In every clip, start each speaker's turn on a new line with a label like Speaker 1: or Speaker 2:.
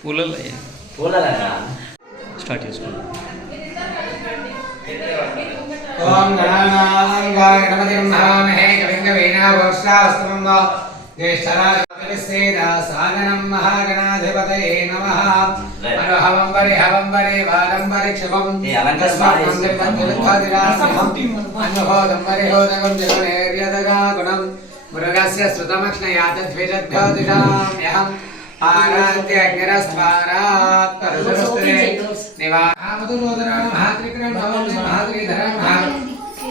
Speaker 1: పూలలో
Speaker 2: పూలదా
Speaker 1: start చేసుకున్నాం
Speaker 3: ఓం గణానాంగాయ గణపతిం మహామహే కవిం కవీనాభోష్టాస్తమం జ్యేష్ఠరాజేదాసాగనం మహాగణాధిపతయే నమః హవంబరి వారంబరి క్షమం హోదగం జగనేర్యదగా గుణం. మృగస్య आराध्य अग्निरस्वारात् परशुस्त्रे निवा आमदुनोदरा महात्रिकरण भवन महात्रिधरा महा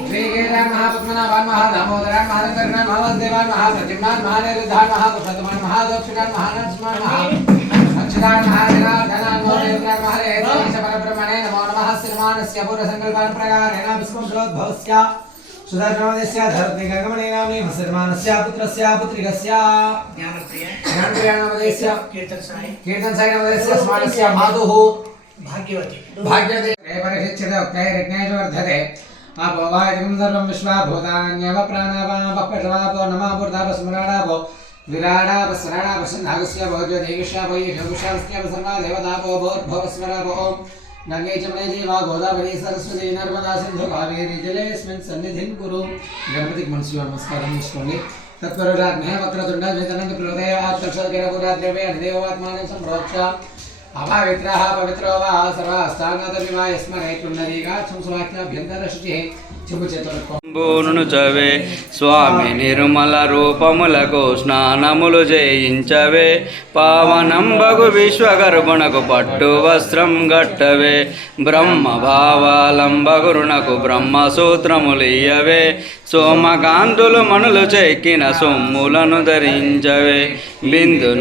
Speaker 3: श्रीकेदार महापद्मनाभान महादामोदरान महानंदरनान महावसदेवान महाप्रतिमान महानिर्धान महाकुशतमान महादक्षिणान महानंदस्मान महा अक्षदान महाजनार्दनान मोदेवनान महारे परब्रह्मणे नमो नमः। श्रीमानस्य पूर्वसङ्कल्पान् प्रकारेण विष्णुभवस्या सुदर्शनस्य धरति गगमनेनाम्नि भसर्मानस्य
Speaker 4: पुत्रस्य पुत्रिकस्य।
Speaker 3: ज्ञानप्रियाणामदयस्य कीर्तनसायिनामदयस्य स्मानस्य मातुः
Speaker 4: भाग्यवती।
Speaker 3: भाग्यवती परिषिच्यते उक्तैर्यज्ञेषु वर्धते। अपोवादिकं सर्वं विश्वाभूतान्यव प्राणावापः पशवापो नमापुर्तापस्मराणापो विराडापस्मराणापश्चन्नागस्य भवद्यो देविष्या भोयी शङ्कुशास्त्यापसर्वा देवतापो भोर्भवस्मरापो नर्गे चमने जीवा, गोदावरी, सरस्वती, नर्मदा, सिंधु, कावेरी, जलेस्मिन् सन्निधिं कुरु। गणपतिक मनसियो नमस्कारं स्मृणे तत्परोडाग्ने वक्रतुण्ड वेदनन्द प्रलोदय आत्तक्षरकिरपुराद्रवे हरिदेवात्मानं अभा अभावित्रः पवित्रो वा सर्वास्ताङ्गतमिवा यस्मरे तुण्डरीगा संसुवाख्याभ्यन्तरशुचिः సంప్రోక్ష
Speaker 1: చవే స్వామి నిర్మల రూపములకు స్నానములు చేయించవే. పావనంబగు విశ్వగర్భునకు పట్టు వస్త్రం గట్టవే. బ్రహ్మ భావాలంబగురునకు బ్రహ్మ సూత్రములియవే సోమకాంతులు మనులు చెక్కిన సొమ్ములను ధరించవే. బిందు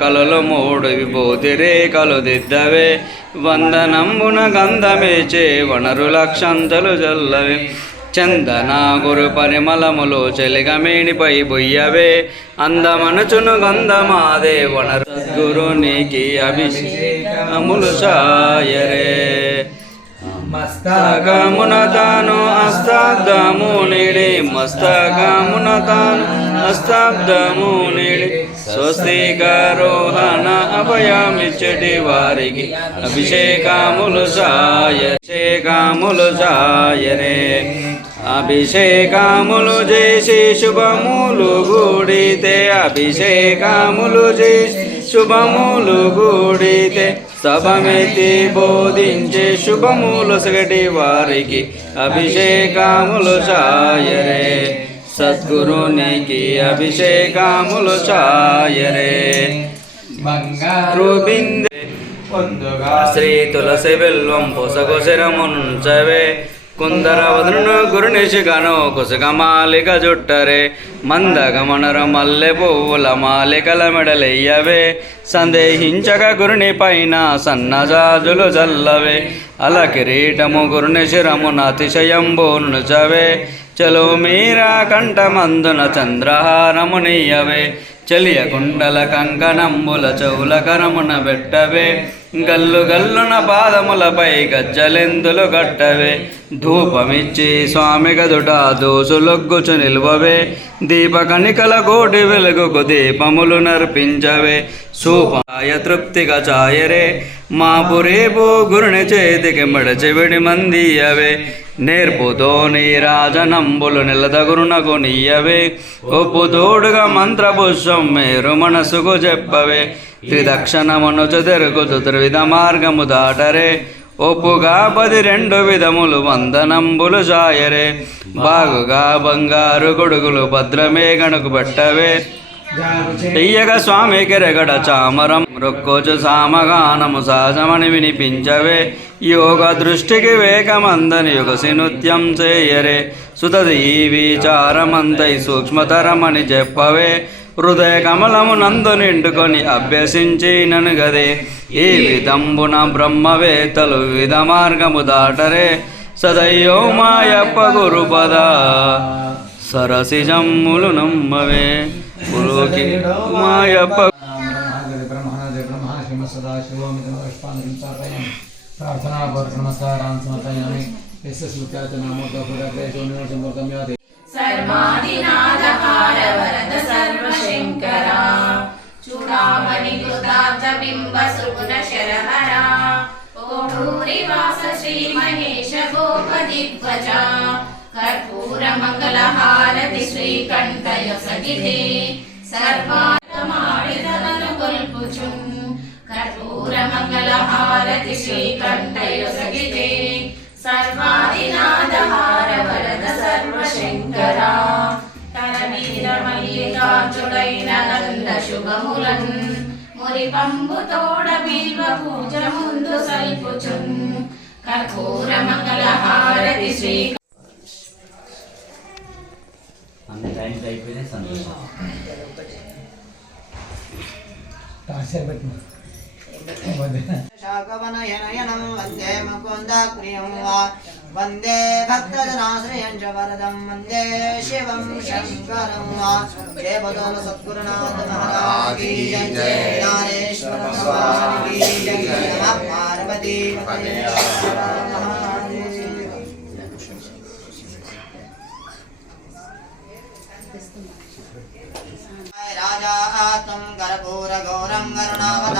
Speaker 1: కలలు మూడు విభూతి రేఖలు దిద్దవే. వందనంబున గంధమేచే వనరుల క్షంతలు జల్లవి. చందన గురు పరిమళములు చెలిగమేనిపై బొయ్యవే. అందమనుచును గంధమాదే వనరు గురునికి అభిషేకములు సాయరే. మస్తకమున తాను అస్తాబ్దము నిడి మస్తకమున తాను అస్తాబ్దము నిడి స్వస్తికారోహణ అభయమిచ్చటి వారికి అభిషేకములు సాయ అభిషేకములు సాయరే అభిషేకములు చేసి శుభములు గూడితే అభిషేకములు చేసి శుభములు గూడితే సభమితి బోధించే శుభములు సగటి వారికి అభిషేకములు సాయరే సద్గురునికి అభిషేకములు చాయరే.
Speaker 3: బంగారు
Speaker 1: బిందె
Speaker 3: పొందుగా
Speaker 1: శ్రీ తులసి బిల్వం పొసగొసిరముంచవే. కుందర వదనును గురునిశిగను కుసుగమాలిక జుట్టరే. మందగమనర మల్లె పువ్వుల మాలికల మెడలెయ్యవే. సందేహించక గురుని పైన సన్నజాజులు జల్లవే. అల కిరీటము గురుని శిరమున అతిశయంబోనుచవే చలో మీరా కంఠమందున చంద్రహారమునియవే చలియ కుండల కంకణంబుల చౌల కరమున పెట్టవే. గల్లు గల్లున పాదములపై గజ్జలెందులు కట్టవే. ధూపమిచ్చి స్వామి గదుట దోసులొగ్గుచు నిల్వవే. దీపకణికల కోటి వెలుగుకు దీపములు నర్పించవే. సూపాయ తృప్తిగా చాయరే మా పురేపు గురుని చేతికి మంది అవే నేర్పుతో నీ రాజనంబులు నిలదగురునకు నీయవే. ఒప్పు తోడుగా మంత్రపుష్పం మేరు మనసుకు చెప్పవే. త్రిదక్షణమును చెదరుగుతు త్రివిధ మార్గము దాటరే. ఒప్పుగా పది రెండు విధములు వందనంబులు జాయరే బాగుగా బంగారు గొడుగులు భద్రమే గణకు పెట్టవే. చెయ్యగ స్వామి కెరగడ చామరం రొక్కోచు సామగానము సహజమని వినిపించవే. యోగ దృష్టికి వేగమందని యుగసి నృత్యం చేయరే. సుతది ఈ విచారమంతై సూక్ష్మతరమని చెప్పవే. హృదయ కమలము నందు నిండుకొని అభ్యసించినను గదే ఈ విధంబున బ్రహ్మవేత్తలు వివిధ మార్గము దాటరే. సదయ్యో మాయప్ప గురుపద సరసిజమ్ములు నమ్మవే. पुरोहि माया
Speaker 3: प्रार्थनापर्णमस्कारान् यस्य श्रुत्या च नामोदपुरकेशो निरोषमूर्तम्याति
Speaker 5: सर्वादिनादहार वरद सर्वशङ्करा चूडामणिकृतार्थबिम्बसुगुणशरहरा ओढूरिवास श्रीमहेश गोपदिग्वजा కోటూరివాస కర్పూర మంగళహారతి శ్రీకంఠయ సగితే సర్వాడమాడిదలను గొల్పుచున్ కర్పూర మంగళహారతి శ్రీకంఠయ సగితే సర్వాదినాదహార వరద సర్వశంకర తరవీర మల్లికార్జుడైన నంద శుభములన్ మురిపంబు తోడ బిల్వ పూజ ముందు సల్పుచున్ కర్పూర మంగళహారతి శ్రీ
Speaker 2: మ్యారేజ్ అయిపోయినా సంతోషం
Speaker 6: శోకవనయనయనం వందే ముకుందాక్రియం వా వందే భక్తజనాశ్రయం చ వరదం వందే శివం శంకరం వా జయ బదోల స్వామి పార్వతీ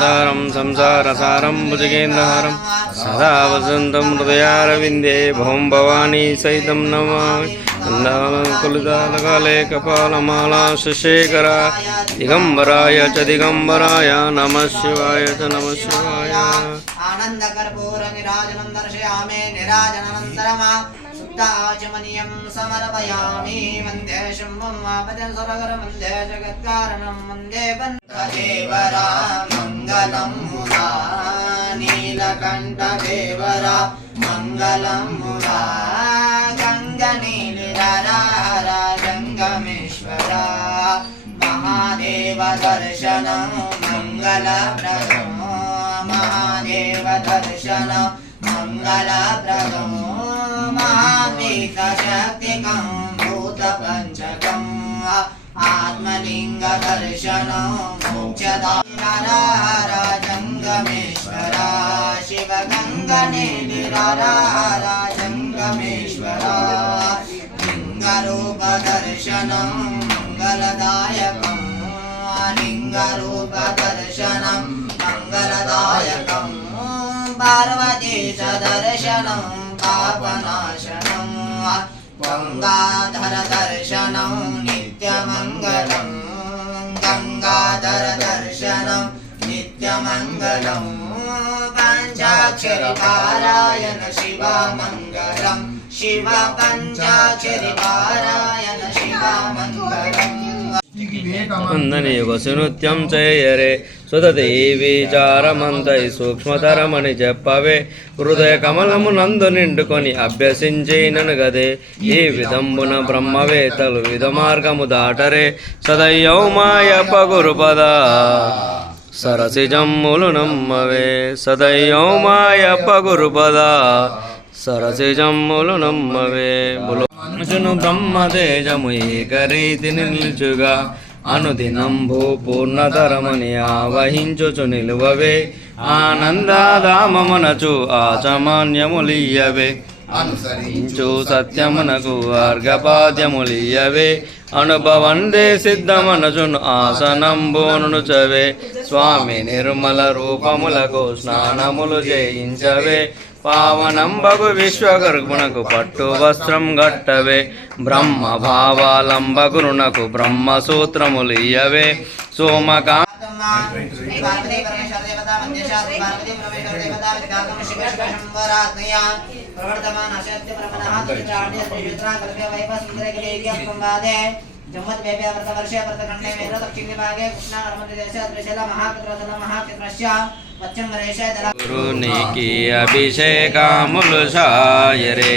Speaker 6: तारं संसारसारं भुजगेन्द्रहारं सदा वसन्तं हृदयारविन्दे भौं
Speaker 1: भवानी सहितं नमामि कुलजालकाले कपालमाला शशेखरा दिगम्बराय च दिगम्बराय नमः शिवाय च नमः शिवाय आनन्दकर्पूरविराजनं दर्शयामि निराजनन्तरमा शुद्धाचमनीयं समर्पयामि वन्दे शुम्भं
Speaker 6: वन्दे जगत्कारणं वन्दे बन्धदेव राम మంగళముగా నీలకంఠ దేవర మంగళముగా గంగ నీలిరర గంగమేశ్వర మహాదేవ దర్శనం మంగళప్రదం మహాదేవ దర్శనం మంగళప్రదం మహామేక శక్తికం భూత పంచకం ఆత్మలింగ దర్శనం మోక్షదా హరా జంగమేశ్వరా శివ గంగనే నిరారా జంగమేశ్వరా లింగరూప దర్శనం మంగళదాయకం లింగరూప దర్శనం మంగళదాయకం పార్వతీశ గంగాధర దర్శనం నిత్యమంగళం గంగా नित्यमङ्गलं पञ्चाक्षरिपारायण शिवमङ्गलं शिव पञ्चाक्षरिपारायण शिवमङ्गलम्
Speaker 1: వందని వసునృత్యం చేయరే సుధతి విచారమంతై సూక్ష్మతరమని చెప్పవే హృదయ కమలము నందు నిండుకొని అభ్యసించినను గదే ఈ విధంబున బ్రహ్మవేత్తలు విధ మార్గము దాటరే సదయ్యౌ మాయప్ప గురుపద సరసి జమ్ములు నమ్మవే సదయ్యౌ మాయప్ప గురుపద. సరసి జమ్ములు నమ్మవే మనుషును బ్రహ్మదేజము ఏకరీతి నిల్చుగా. అనుదినంభూ పూర్ణతరమని ఆవహించుచు నిలువవే ఆనందాదామనచు ఆచమాన్యములియవే అనుసరించు సత్యమునకు అర్ఘపాద్యములియవే అనుభవందే సిద్ధమనచును ఆసనంబోను చవే. స్వామి నిర్మల రూపములకు స్నానములు చేయించవే. పావనంబగు విశ్వగర్భునకు పట్టు వస్త్రం గట్టవే. బ్రహ్మ భావాలంబగురునకు బ్రహ్మ సూత్రములు ఇయ్యవే సోమకా
Speaker 6: प्रवर्तमान अशत्य प्रमनः त्रित्राण्य त्रियुत्रा कृत्य वैपा सुन्दरगिरे इति संवादे जम्मत वेव्या व्रतवर्षे व्रतखण्डे मेधा दक्षिण विभागे कृष्णा कर्मदेशे अद्रिशल महाकृत्रतल महाकृत्रस्य पश्चिम वरेशे गुरुनि
Speaker 1: की अभिषेकामुल सायरे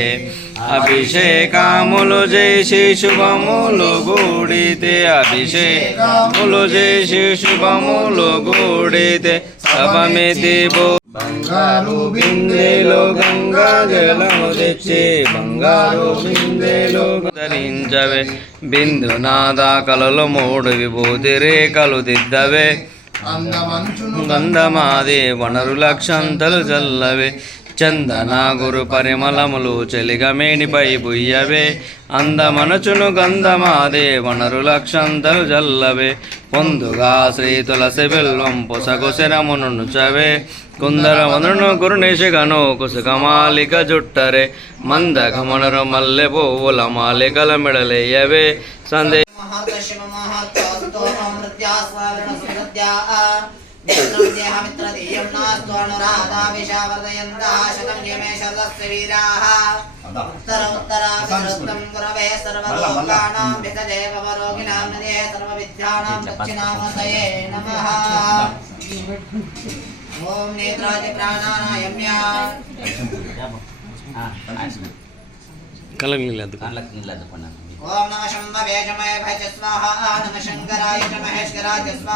Speaker 1: अभिषेकामुल जय शिशुभमुल गूडिते अभिषेकामुल जय शिशुभमुल गूडिते सबमिति बो బంగారు బిందెలో గంగా జలము తెచ్చి బంగారు బిందెలో ధరించవే. బిందు నాదా కలలు మూడు విభూతి రేఖలు దిద్దవే. గంధమాది వనరు లక్షంతలు చల్లవే. చందన గురు పరిమళములు చెలిగమేనిపై బుయ్యవే. అందమనచును గంధమాదే వనరు లక్షంతలు జల్లవే పొందుగా శ్రీ తులసి బిల్వం పొసగు శరమును నుచవే.
Speaker 6: ಕುಂದರ ಮನನು ಗುರುನೇಶ ಗನೋ ಕುಸುಗ ಜುಟ್ಟರೆ ಮಂದ ಘಮನರು ಮಲ್ಲೆ ಬೋಲ ಮಾಲಿಕಲ ಮಿಡಲೆಯವೇ. ಸಂದೇ उत्तरोत्तराभिरुक्तं गुरवे सर्वलोकानां विकदेवरोगिणां नमः ఓం నేత్రాది ప్రాణానాయమ్య.
Speaker 2: కళ్ళకి నీళ్ళు అద్దుకున్నాను.
Speaker 6: ఓం నమ శంభవే శమయ భయ స్వాహ నమ శంకరాయ మహేశ్వరాయ స్వాహ.